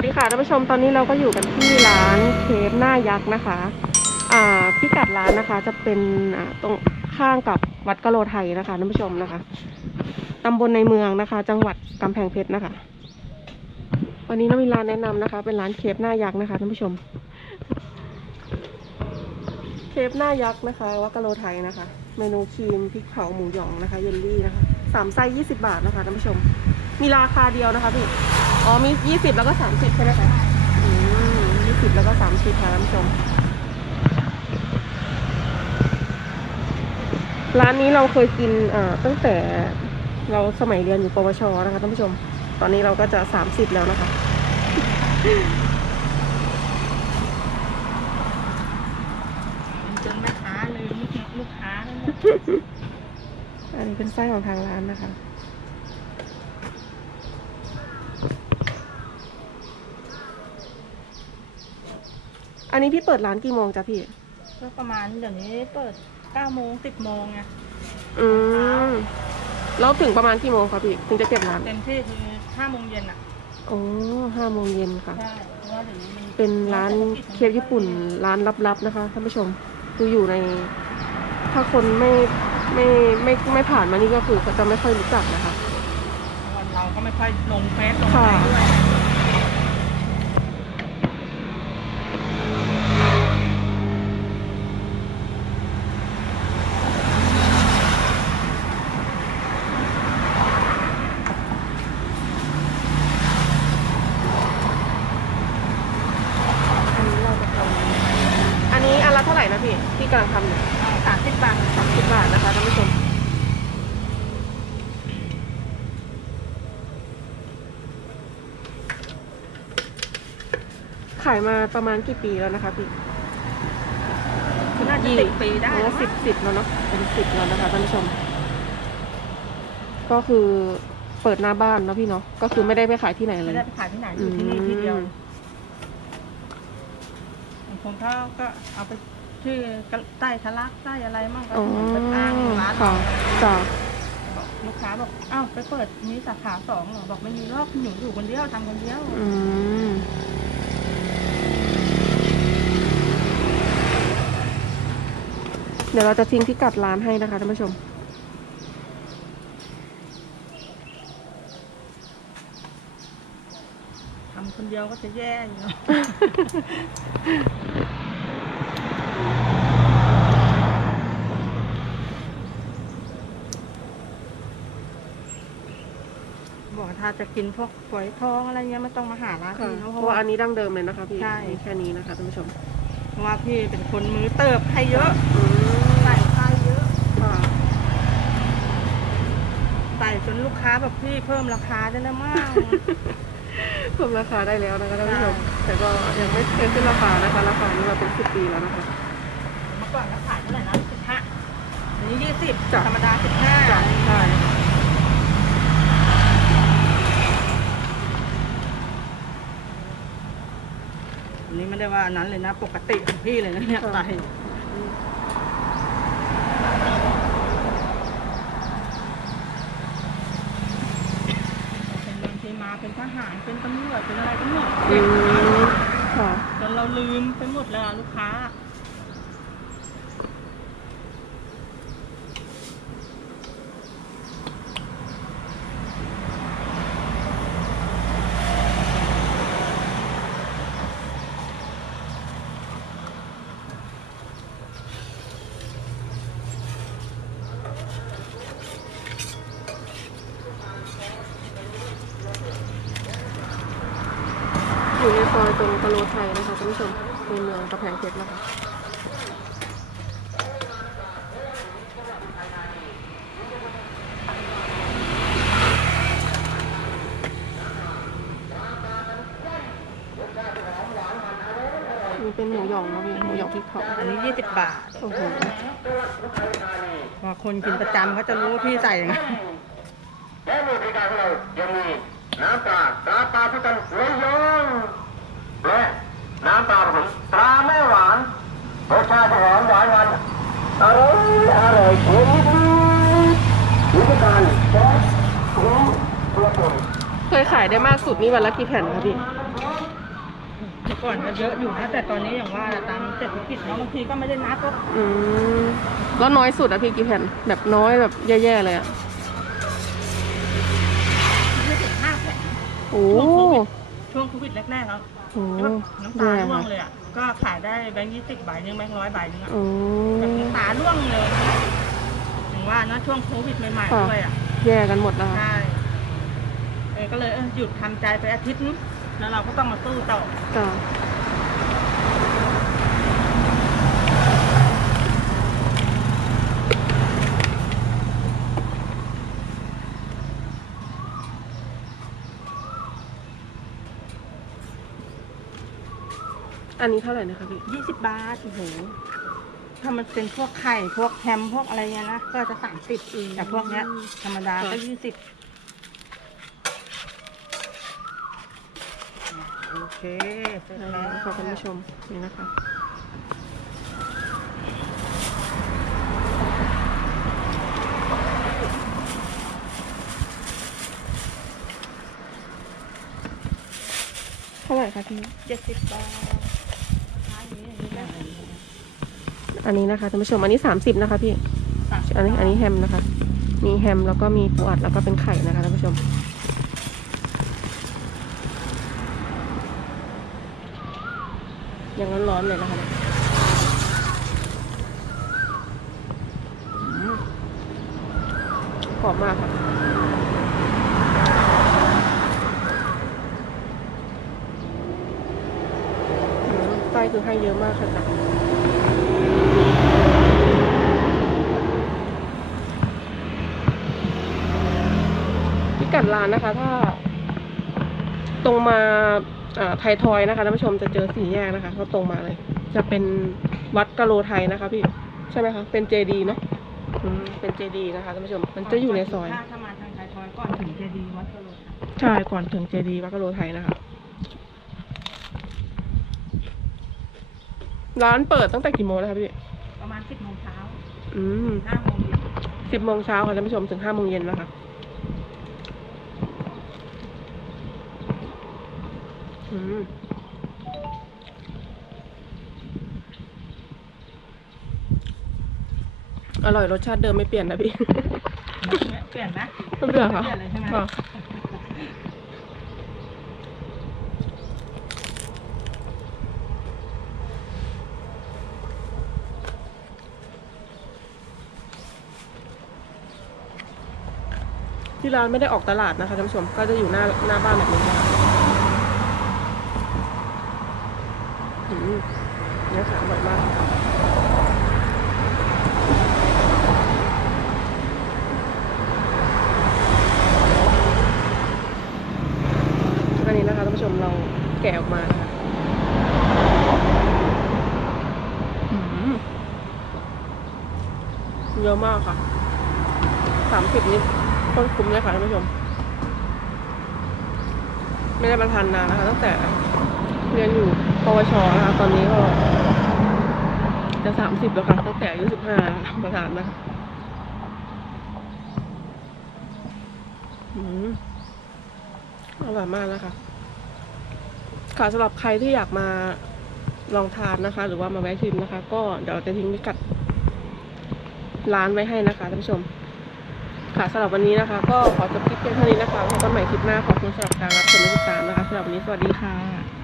วัสดีค่ะท่านผู้ชมตอนนี้เราก็อยู่กันที่ร้านเคฟหน้ายักษ์นะคะอ่าพิกัดร้านนะคะ จะเป็นตรงข้างกับวัดกะโลไทยนะคะท่านผู้ชมนะคะตำบลในเมืองนะคะ จังหวัดกำแพงเพชรนะคะ วันนี้น้องมีร้านแนะนำนะคะ เป็นร้านเคฟหน้ายักษ์นะคะท่านผู้ชม เคฟหน้ายักษ์นะคะ วัดกะโลไทยนะคะ เมนูครีมพริกเผาหมูหยองนะคะ เยลลี่นะคะสามไส้ยี่สิบาทนะคะท่านผู้ชม มีราคาเดียวนะคะพี่ อ๋อมียี่สิบแล้วก็สามสิบใช่ไหมคะอืมยี่สิบแล้วก็สามสิบค่ะท่านผู้ชม ร้านนี้เราเคยกินเอ่อตั้งแต่เราสมัยเรียนอยู่ปวชนะคะท่านผู้ชม ตอนนี้เราก็จะสามสิบแล้วนะคะ จนแม่ค้าลืมลูกค้าแล้วเนี่ย อันนี้เป็นไส้ของทางร้านนะคะ นนี้พี่เปิดร้านกี่โมงจ๊ะพี่ก็ประมาณเดี๋ยวนี้เปิด9โมง10โมงไงอืมแล้วถึงประมาณกี่โมงคะพี่ถึงจะเก็บร้านเต็มที่คือ5โมงเย็นอะโอ้ห้าโมงเย็นค่ะ ใช่เพราะว่าเดี๋ยวนี้มันเป็นร้านเคฟญี่ปุ่นร้านลับๆนะคะท่านผู้ชมคืออยู่ใน ถ้าคนไม่ไม่ไม่ไม่ผ่านมานี่ก็คือเขาจะไม่ค่อยรู้จักนะคะ วันเราก็ไม่ค่อยลงเฟซลงอะไรด้วย อันนี้เราจะทำอันนี้อันละเท่าไหร่ นะพี่ที่กำลังทำอยู่สามสิบบาทสามสิบบาทนะคะท่านผู้ชมขายมาประมาณกี่ปีแล้วนะคะพี่น่าจะสิบปีได้โอ้สิบสิบแล้วเนาะเป็นสิบแล้วนะคะท่านผู้ชม ก็คือเปิดหน้าบ้านเนาะพี่เนาะก็คือไม่ได้ไปขายที่ไหนเลไม่ย ได้ไปขายที่ไหนอยู่ที่นี่ที่เดียวอืม บางคนเขาก็เอาไป ชื่อใต้ทะลักใต้อะไรมั่งก็อ๋อไปอ้างร้านค่ะจ้ะบอกลูกค้าบอกอ้าวไปเปิดมีสาขาสองเหรอบอกไม่มีรอบหนูอยู่คนเดียวทำคนเดียวอืมเดี๋ยวเราจะทิ้งพิกัดร้านให้นะคะท่านผู้ชม ทำคนเดียวก็จะแย่อยู่เนาะ บอก ถ้าจะกินพวกฝอยทองอะไรเงี้ยไม่ต้องมาหาร้านค่ะพี่เนอะเพเพราะราะว่าว่า อันนี้ดั้งเดิมเลยนะคะพี่ใช่ มีแค่นี้นะคะท่านผู้ชมเพราะว่าพี่เป็นคนมือเติบให้เยอะอืมใส่ไส้เยอะค่ะใส่จนลูกค้าแบบพี่เพิ่มราคาได้แล้วมากเพิ่มราคาได้แล้วนะคะท่านผู้ชมใช่แต่ก็ยังไม่เคยขึ้นราคานะคะ ราคานี้มาเป็นสิบปีแล้วนะคะ เมื่อก่อนก็ขายเท่าไหร่นะสิบห้าอันนี้ยี่สิบจ้ะ ธรรมดาสิบห้าจ้ะใช่ อันนี้ไม่ได้ว่าอันนั้นเลยนะ ปกติของพี่เลยนะเนี่ยไตเป็นบางทีมาเป็นทหารเป็นตำรวจเป็นอะไรก็หมดอืมค่ะจนเราลืมไปหมดเลยอะลูกค้า ตรงกะโลไทยนะคะท่านผู้ชมในเมืองกระแพงเพชรนะคะนี่เป็นหมูหยองนะพี่หมูหยองพริกเผาอันนี้ยี่สิบบาทโอ้โหว่าคนกินประจำเขาจะรู้ว่าพี่ใส่ยังไงและมีบริการของเรายังมีน้ำปลาตราปลาพิกันระยอง และน้ำปลาผสมตราแม่หวานรสชาติหอมหวานมันอร่อยอร่อยคุ้มวิธีการซอสคุ้ตัวตนเคยขายได้มากสุดนี่วันละกี่แผ่นคะพี่ก่อนจะเยอะอยู่นะ แต่ตอนนี้อย่างว่าตามเศรษฐกิจเนาะบางทีก็ไม่ได้นัดก็อืมแล้วน้อยสุดอะพี่กี่แผ่นแบบน้อยแบบแย่ๆเลยอะไม่ถึงห้าแสนโอ้ช่วงโควิดแรกๆครับ โหน้ำตาร่วงเลยอะ ก็ขายได้แบงค์ยี่สิบใบหนึงแบงค์ร้อยใบหนึงอะโอ้ แบบน้ำตาร่วงเลย ถึงว่านะช่วงโควิดใหม่ค่ะ ๆด้วยอะ แย่กันหมดแล้วค่ะใช่เออก็เลยเออหยุดทำใจไปอาทิตย์นึงแล้วเราก็ต้องมาสู้ต่อ จ้ะ อันนี้เท่าไหร่นะคะพี่ ยี่สิบบาทโอ้โหถ้ามันเป็นพวกไข่พวกแฮมพวกอะไรเงี้ยนะก็จะสามสิบอืมแต่พวกเนี้ย ธรรมดาก็ค่ะ ยี่สิบโอเคเสร็จแล้วขอบคุณผู้ชมนี่นะคะ เท่าไหร่คะพี่เจ็ดสิบบาทท้ายนี้อันนี้ได้ อันนี้นะคะท่านผู้ชมอันนี้สามสิบนะคะพี่สามสิบอันนี้อันนี้แฮมนะคะ มีแฮมแล้วก็มีปูอัดแล้วก็เป็นไข่นะคะท่านผู้ชมยังร้อนๆเลยนะคะเนี่ยอืมหอมมากค่ะอืมไส้คือให้เยอะมากค่ะจ้ะ กัดร้านนะคะถ้า ตรงมาอ่าไทยทอยนะคะท่านผู้ชมจะเจอสี่แยกนะคะก็ตรงมาเลย จะเป็นวัดกะโลไทยนะคะพี่ใช่ไหมคะเป็นเจดีเนาะอืมเป็นเจดีนะคะท่านผู้ชม มันจะอยู่ในซอยถ้าถ้ามาทางชายทอยก่อนถึงเจดีย์วัดกะโหลกค่ะใช่ก่อนถึงเจดีวัดกะโลไทยนะคะร้านเปิดตั้งแต่กี่โมงนะคะพี่ประมาณสิบโมงเช้าอืมห้าโมงเย็นสิบโมงเช้าค่ะท่านผู้ชมถึงห้าโมงเย็นนะคะ อืมอร่อยรสชาติเดิมไม่เปลี่ยนนะพี่ เปลี่ยนไหมไม่เปลี่ยนค่ะเปลี่ยนเลยใช่ไหมค่ะที่ร้านไม่ได้ออกตลาดนะคะท่านผู้ชมก็จะอยู่หน้าหน้าบ้านแบบนี้ค่ะอืม เนื้อขาอร่อยมากอันนี้นะคะท่านผู้ชมเราแกะออกมานะคะเยอะมากค่ะสามสิบนิดโคตรคุ้มเลยค่ะท่านผู้ชม ไม่ได้มาทานนานนะคะ ตั้งแต่เรียนอยู่ ปวชนะคะตอนนี้ก็จะสามสิบแล้วค่ะตั้งแต่อายุสิบห้าประทานนะคะอืมอร่อยมากนะคะ ค่ะสำหรับใครที่อยากมาลองทานนะคะ หรือว่ามาแวะชิมนะคะ ก็เดี๋ยวเราจะทิ้งพิกัดร้านไว้ให้นะคะท่านผู้ชม ค่ะสำหรับวันนี้นะคะ ก็ขอจบคลิปเพียงเท่านี้นะคะพบกันใหม่คลิปหน้าขอบคุณสำหรับการรับชมและติดตามนะคะสำหรับวันนี้สวัสดีค่ะ